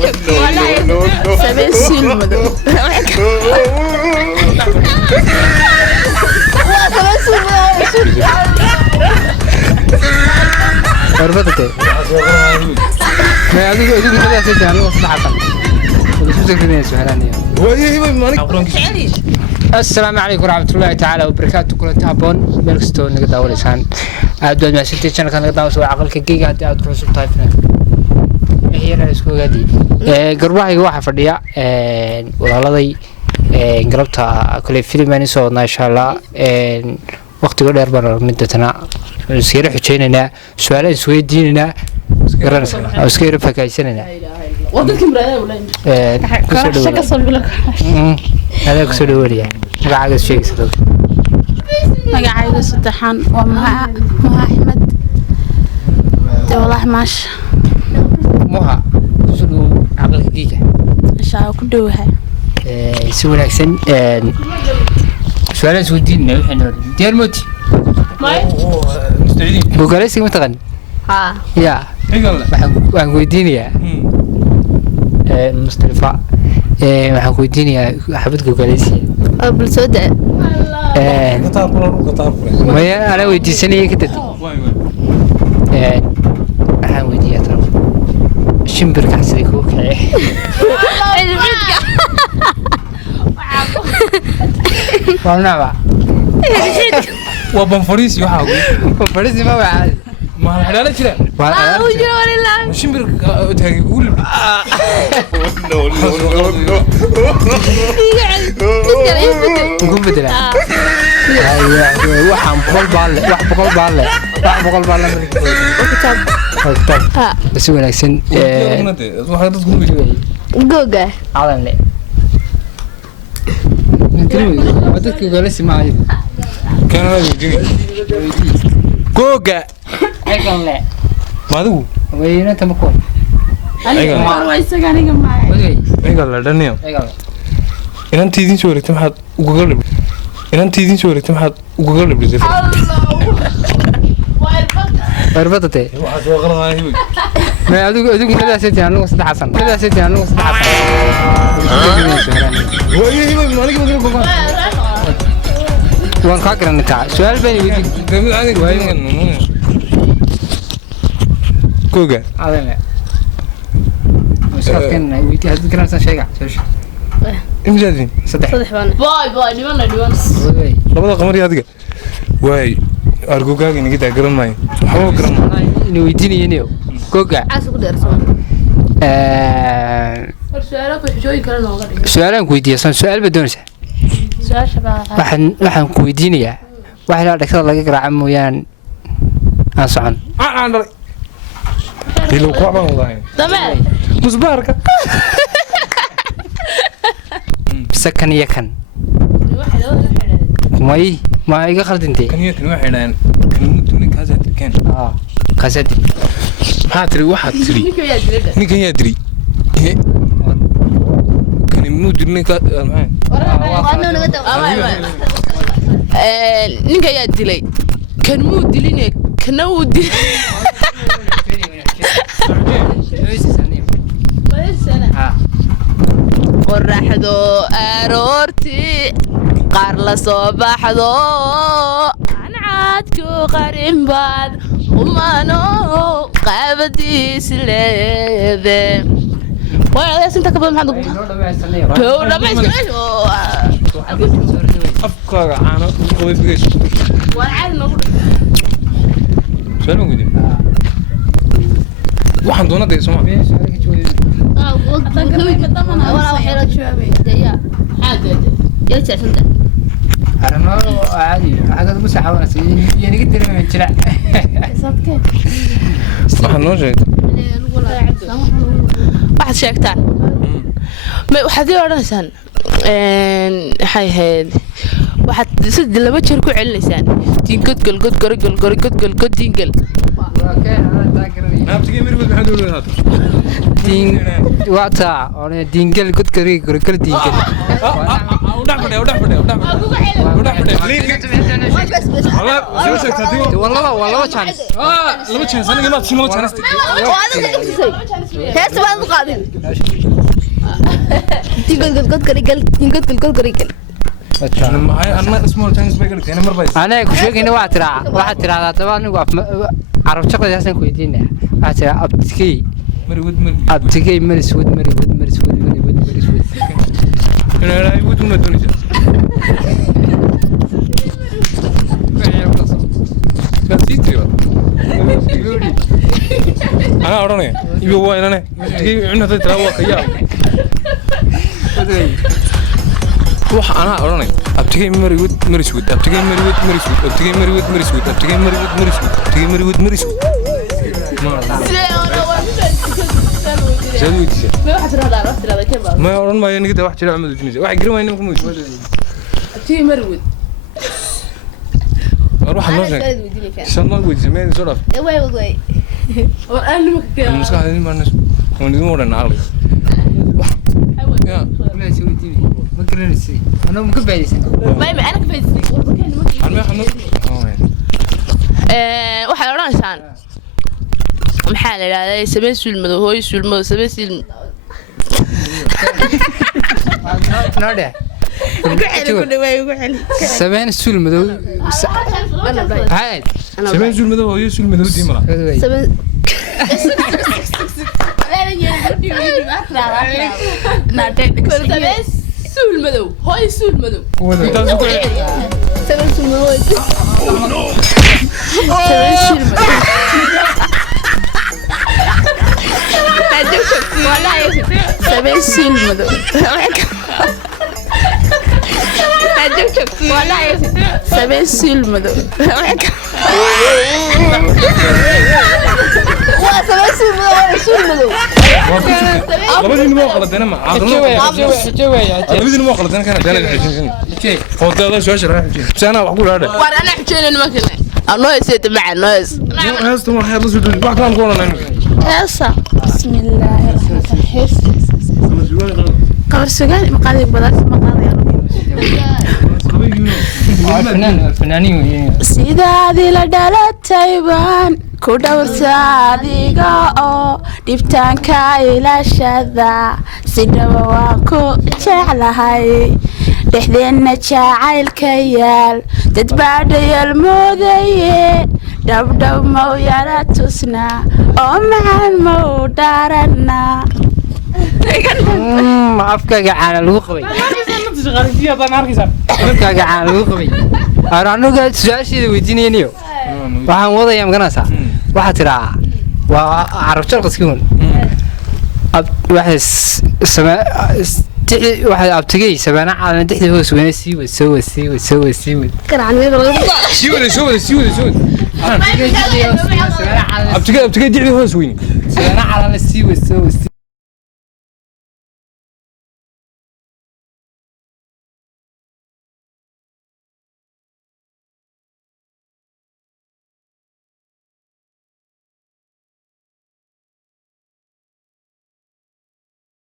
سبع سلمدو عرفتك ما أديك هذا سجان وصدقك السلام عليكم ورحمة الله تعالى وبركاته. كل تابون ملكستو نقدر أول إنسان أدود ما شفتي كنا نقدر نسوي عقل كجيجا هذه أدخل سوق طايفنا هي رأيك قدي قربها يروح فرديا والله ذي قربتها كل فيلم يعني صورنا إن شاء الله وقت قدر برا مدتنا سير حكينا سؤال سويديننا قررنا أو سكير فكايسنا ودكم رأي ولا شكل صلب لك هذا كسر وريا ما قاعد شيء صدق ما قاعد صدحان وما أحمد والله ماش موها سلو عقل دقيقة إن شاء الله كدوها سوي لكسن سؤال سودين إحنا دير موتي مستعدين بوكاليس كم تغني ها يا waxaan weydiinayaa Mustafa waxaan weydiinayaa xabad gogaleysi bal soo daa maya ana weydiisanayay kadib waxaan weydiiyaa taro shimbirka xasri ku kacay walnaba وبنفريس يحاول بنفريس ما بعد ما الحلال كده وجرى ولا شمبر تقول نو نقوم بدلا waxaan boqol baal كتاب بس wanaagsan googa calan le dadka galasi ma ay كان هذا جوجا aygan le ماذا wayna tamakon أنا ما يسقى أنا معي ايغا لا دنيا aygan inaan tiidin soo wareegtay maxaad ugu galab inaan tiidin soo wareegtay maxaad ugu galab lisay warbadate waxa soo qalanay ma adigu nada seetii anu saddex xasan way maaligi madina gogan waan ka garantaa su'aal baan weydiin damid aan waayin جوجا adana مسكين ويدي هاد garantaa shayga imjadin saddex باي ديوانا labada qamar adiga way argogaaga inaga garan maayo waxa garan inuu weydiinayo goga عاسو درسون سؤالك وحجوي كلا نوغا su'aalan ku weydiisan su'aal badoonaysa سؤال شباب waxaan ku weydiinayaa wax la dhagtada laga garaaco mooyaan aan socon aan dhalay ilo ku baan wadahay تمام musbaarka sakan iyo kan واحد هو may ma iga khaldintay kan waxay dhaayeen kan muddo kaas adkaan qasadi maxaa tiri waxaad tiri ninka yaa dirida ninkan yaa diri kan muddo ninka ninka yaa dilay kan muu diline kana uu dilay qorraxdo aroortii qaar la soo baxdo aan caadku qarin baad umano qaabadiis leede waayadas inta ka badan maxaad afkaaga caano qoybigeys waa caadi noogu soo gudin waxaan doonada Soomaa armado caadi xagad ma saxawanaysa yani qadar ma jira waxaan noo sheegay waxaad sheegtaan waxaad ii odhanaysaan waxay ahayd waxaad sida laba jeer ku celinaysaan diingod golgod gore golgore god golgod diingel abtigay mari wad maxaa dowlad haato دين وقتها أنا دينجل قد كري كل دينجل ودح فدي والله chance lama chance aniga ma simo chance hees baan u qaadin قد كري قل أنا اسمه chance بيقول أنا مرة بس أنا كشوف هنا واحد ترى هذا طبعا عرف شغلة جالسين كويتين واحد أبتكي أبتكي مرسود أنا لا يود من الدنيا بس يتيو أنا أراني يبغى أنا تجي عندنا تتراوى خيال روح أنا أراني أبتكي مرسود ما أورن ما ينقدر واحد يلعب من الجنيزة واحد يقرأ ما ينام كموش تي مرود أروح الناس شو ما قلت زمان صرف وي وانا ما كان المسكة هذه ما الناس ونقول أنا عالي لا سوي تي ما قررنا نسوي أنا ممكن بعد سنة ما انا كفيت أنا خلنا waxay oranaysan maxaa la yiraahdaa sabeen sulmado hooy sulmado sabeen sil نادي سبعين سول مدو هاي سبعين سول مدو هي سول مدو دي مرة سول مدو هاي سول مدو سبين سلمدو سبين سلمدو لبدين ما قلت أنا ما لبدين ما قلت أنا كان أنا حجين فوت هذا شو أشرح حجين بس أنا أقول هذا وانا حجين ما كنا الناس يتبع الناس هذا تمام هذا سود بعد كلام قولنا هسا بسم الله الرحمن الرحيم قبر سجان مقالي بدر مقالي فنانين sidaadii la dhalatay baan ku dhowrtaa adiga oo dhibtaanka ilaashada si dhaba waan ku jeclahay dhexdeenna jacaylka yaal dad baadhayal moodaye dhabdhab mau yara tusnaa oo macaan mau dhaarannaa afkaaga caana lagu qabay afkaaga caana lagu qabay anaga su'aasheeda weydiinayniyo waxaan wadayaa maganaysaa waxaa tiraa waa carab jarqaskiun waxay abtigay sabaana caalan dhexda hoos weyne sii wad abtigay dhexda hoos weyne sabaana caalan sii wad